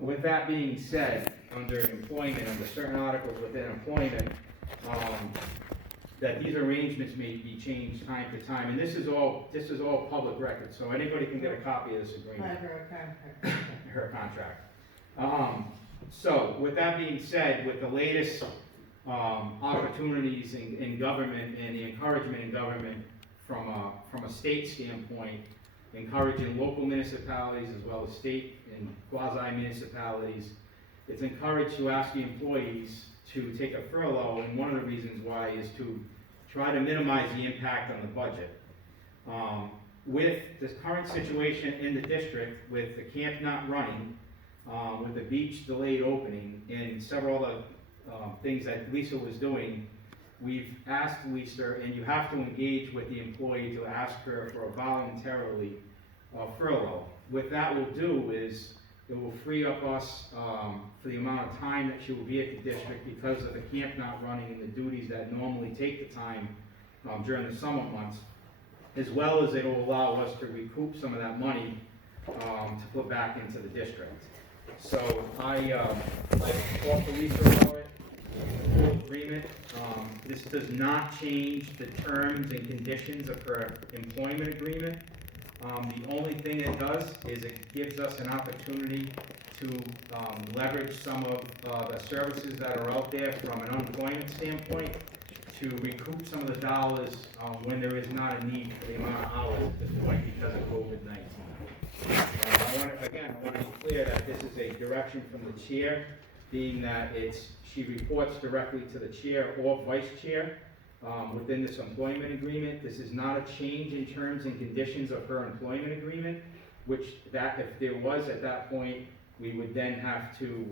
With that being said, under employment, under certain articles within employment, that these arrangements may be changed time to time, and this is all public record, so anybody can get a copy of this agreement. Her contract. So with that being said, with the latest opportunities in government and the encouragement in government from a state standpoint, encouraging local municipalities as well as state and quasi-municipalities, it's encouraged to ask the employees to take a furlough, and one of the reasons why is to try to minimize the impact on the budget. With this current situation in the district, with the camp not running, with the beach delayed opening, and several other things that Lisa was doing, we've asked Lisa, and you have to engage with the employee to ask her for a voluntarily furlough. What that will do is it will free up us for the amount of time that she will be at the district because of the camp not running and the duties that normally take the time during the summer months, as well as it will allow us to recoup some of that money to put back into the district. So I talked to Lisa about it, the full agreement. This does not change the terms and conditions of her employment agreement. The only thing it does is it gives us an opportunity to leverage some of the services that are out there from an unemployment standpoint to recoup some of the dollars when there is not a need for the amount of hours at this point because of COVID-19. I want to be clear that this is a direction from the chair, being that she reports directly to the chair or vice chair within this employment agreement. This is not a change in terms and conditions of her employment agreement, which that if there was at that point, we would then have to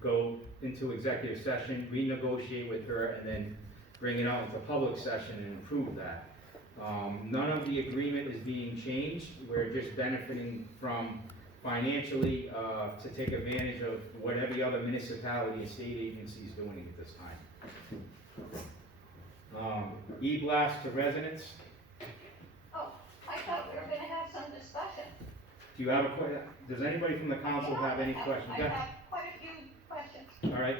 go into executive session, renegotiate with her, and then bring it out into public session and approve that. None of the agreement is being changed. We're just benefiting from financially to take advantage of what every other municipality and state agency is doing at this time. E-blast to residents. Oh, I thought we were gonna have some discussion. Do you have a question? Does anybody from the council have any questions? I have quite a few questions. All right.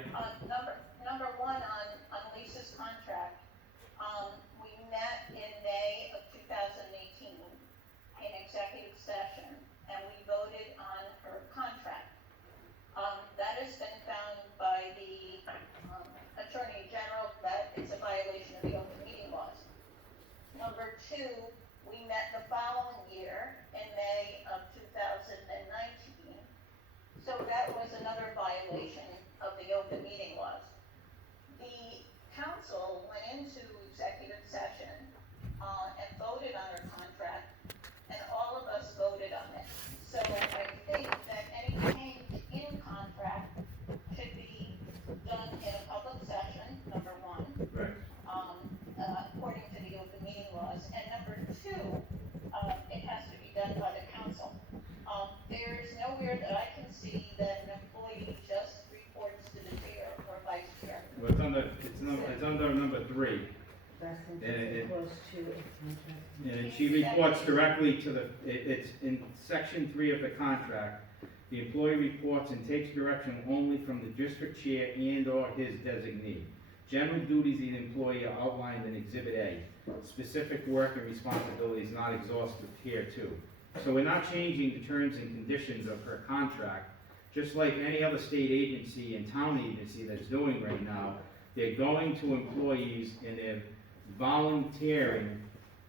Number one on Lisa's contract. We met in May of 2018 in executive session, and we voted on her contract. That has been found by the Attorney General that it's a violation of the open meeting laws. Number two, we met the following year in May of 2019. So that was another violation of the open meeting laws. The council went into executive session and voted on her contract, and all of us voted on it. So I think that any change in contract should be done in a public session, number one, Right. according to the open meeting laws. And number two, it has to be done by the council. There's nowhere that I can see that an employee just reports to the chair or vice chair. Well, it's under number 3. And she reports directly to it's in section 3 of the contract. The employee reports and takes direction only from the district chair and or his designee. General duties of the employee are outlined in Exhibit A. Specific work and responsibilities not exhaustive here too. So we're not changing the terms and conditions of her contract. Just like any other state agency and town agency that's doing right now, they're going to employees and they're volunteering.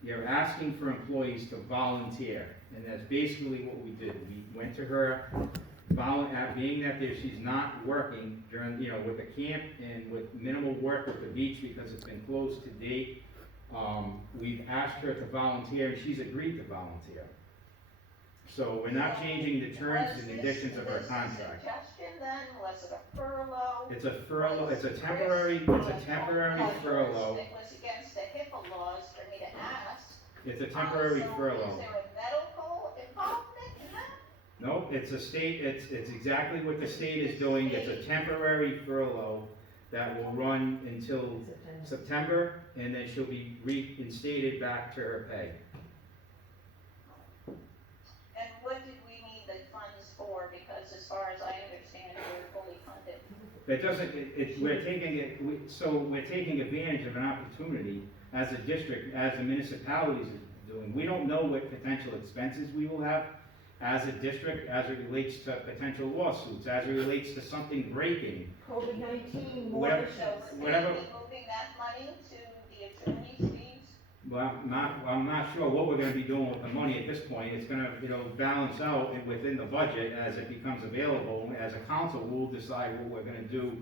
You're asking for employees to volunteer, and that's basically what we did. We went to her, being that she's not working during, with the camp and with minimal work with the beach because it's been closed to date. We've asked her to volunteer, and she's agreed to volunteer. So we're not changing the terms and conditions of her contract. Suggestion then, was it a furlough? It's a furlough, it's a temporary furlough. It was against the HIPAA laws for me to ask. It's a temporary furlough. Is there a medical involvement in that? No, it's it's exactly what the state is doing. It's a temporary furlough that will run until September, and then she'll be reinstated back to her pay. And what did we need the funds for? Because as far as I understand, we're fully funded. It doesn't, we're taking we're taking advantage of an opportunity as a district, as the municipalities are doing. We don't know what potential expenses we will have as a district, as it relates to potential lawsuits, as it relates to something breaking. COVID-19, Whatever- So we're whatever- moving that money to the attorney's fees. Well, I'm not sure what we're gonna be doing with the money at this point. It's gonna, balance out within the budget as it becomes available. As a council, we'll decide what we're gonna do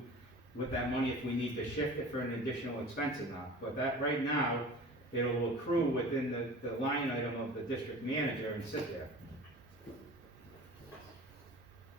with that money, if we need to shift it for an additional expense or not. But that, right now, it'll accrue within the line item of the district manager and sit there.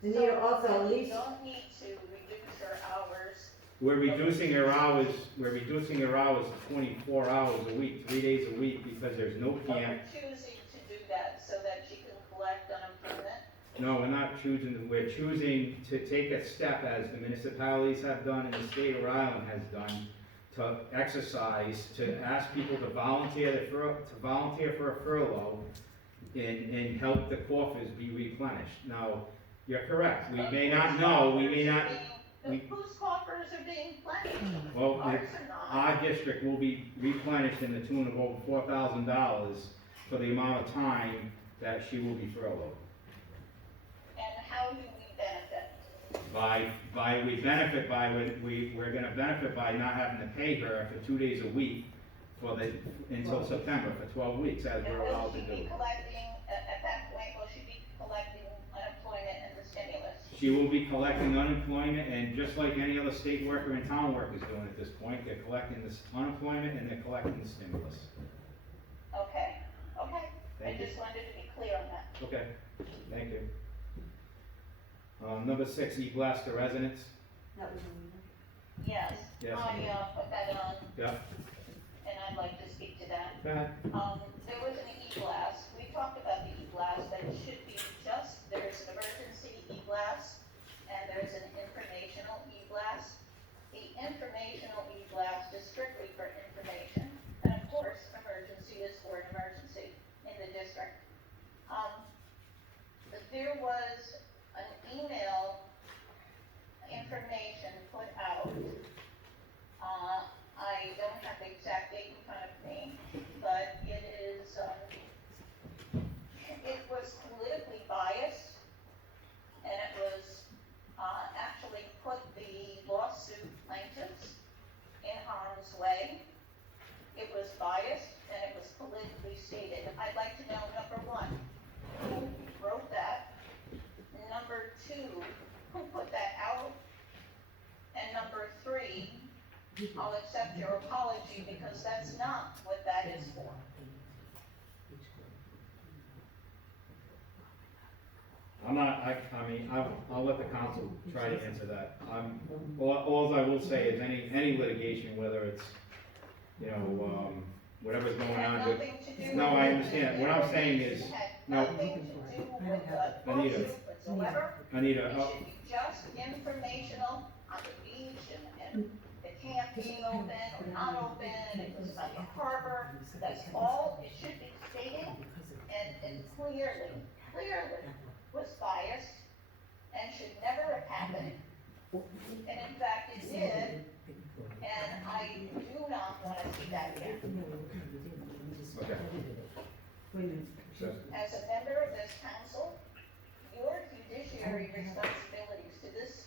Anita, also, So we Lisa, don't need to reduce our hours. We're reducing her hours to 24 hours a week, 3 days a week, because there's no But camp. we're choosing to do that so that she can collect unemployment. No, we're not choosing, we're choosing to take a step, as the municipalities have done and the state of Rhode Island has done, to exercise, to ask people to volunteer for a furlough and help the coffers be replenished. Now, you're correct, we may not know, Whose coffers are being replenished? well, Ours are not. our district will be replenished in the tune of over $4,000 for the amount of time that she will be furloughed. And how do we benefit? We're gonna benefit by not having to pay her for 2 days a week until September, for 12 weeks, as And we're will allowed to she do. be collecting, at that point, will she be collecting unemployment and the stimulus? She will be collecting unemployment, and just like any other state worker and town worker is doing at this point, they're collecting this unemployment and they're collecting the stimulus. Okay. I Thank you. just wanted to be clear on that. Okay, thank you. Number 6, e-blast to residents. that was Anita. Yes, Yes. I put that on, Yeah, and I'd like to speak to that. go ahead. There was an e-blast, we talked about the e-blast, that it should be there's an emergency e-blast, and there's an informational e-blast. The informational e-blast is strictly for information, and of course, emergency is for an emergency in the district. But there was an email information put out. I don't have the exact date in front of me, but it was politically biased, and it was, actually put the lawsuit plaintiffs in harm's way. It was biased, and it was politically stated. I'd like to know, number one, who wrote that? Number two, who put that out? And number three, I'll accept your apology because that's not what that is for. I'll let the council try to answer that. All I will say is any litigation, whether it's, whatever's going It had on with. nothing to do No, with I it. understand. What I'm saying is, It had no. nothing to do with the Anita. lawsuit whatsoever. Anita, It should be just informational on the beach and the camp being open or not open, and it was about the harbor. That's all it should be stating, and clearly was biased and should never have happened. And in fact, it did, and I do not want to see that again. okay. So, As a member of this council, your fiduciary responsibilities to this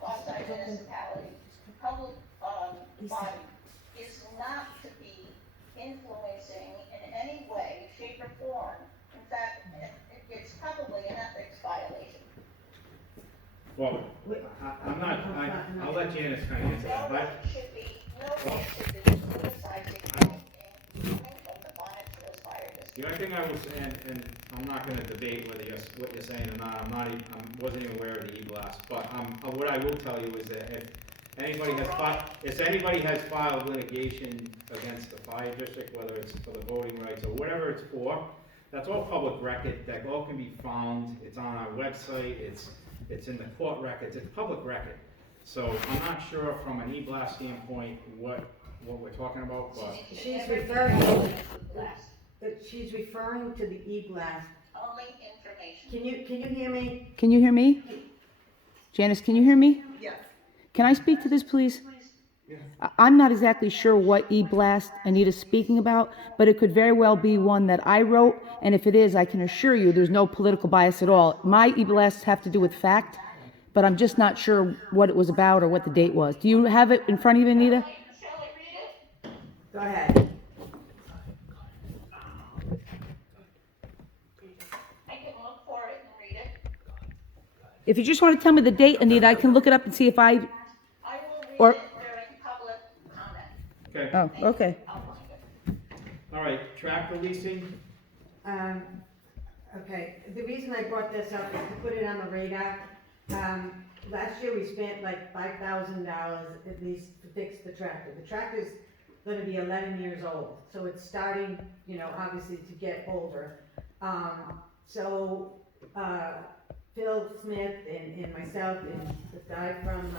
quasi-municipality, public, body, is not to be influencing in any way, shape, or form. In fact, it's probably an ethics violation. well, I'll let Janice kind of answer No that, one but should be politicizing anything from the Bonnetsville Fire District. the only thing I was saying, and I'm not gonna debate what you're saying or not, wasn't even aware of the e-blast, but, what I will tell you is that if anybody has filed litigation against the fire district, whether it's for the voting rights or whatever it's for, that's all public record, that all can be found, it's on our website, it's in the court records, it's public record. So I'm not sure from an e-blast standpoint what we're talking about, but She's Never referring be to, blast, but she's referring to the e-blast. only information. Can you hear me? Can you hear me? Janice, can you hear me? Yes. Can I speak to this, please? I'm not exactly sure what e-blast Anita's speaking about, but it could very well be one that I wrote, and if it is, I can assure you there's no political bias at all. My e-blasts have to do with fact, but I'm just not sure what it was about or what the date was. Do you have it in front of you, Anita? Shall I read it? Go ahead. I can look for it and read it. If you just want to tell me the date, Anita, I can look it up and see if I, I will read Or- it during public comment. Okay, oh, okay. I'll find it. all right, tractor leasing, Okay, the reason I brought this up is to put it on the radar. Last year we spent like $5,000 at least to fix the tractor. The tractor's gonna be 11 years old, so it's starting, obviously to get older. So, Phil Smith and myself and the guy from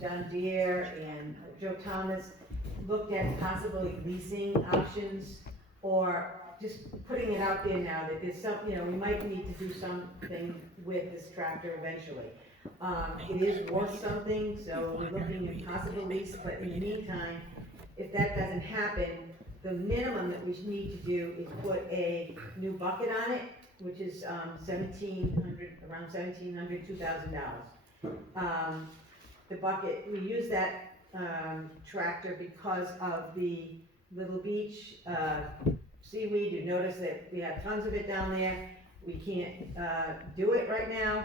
John Deere and Joe Thomas looked at possibly leasing options or just putting it out there now that there's some, we might need to do something with this tractor eventually. It is worth something, so we're looking at possible lease, but in the meantime, if that doesn't happen, the minimum that we need to do is put a new bucket on it, which is around $1,700, $2,000. The bucket, we use that tractor because of the Little Beach seaweed. You notice that we have tons of it down there. We can't do it right now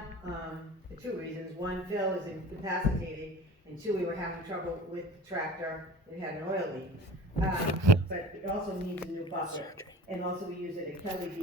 for two reasons. One, Phil is incapacitated, and two, we were having trouble with the tractor. It had an oil leak. But it also needs a new bucket, and also we use it at Kelly Beach.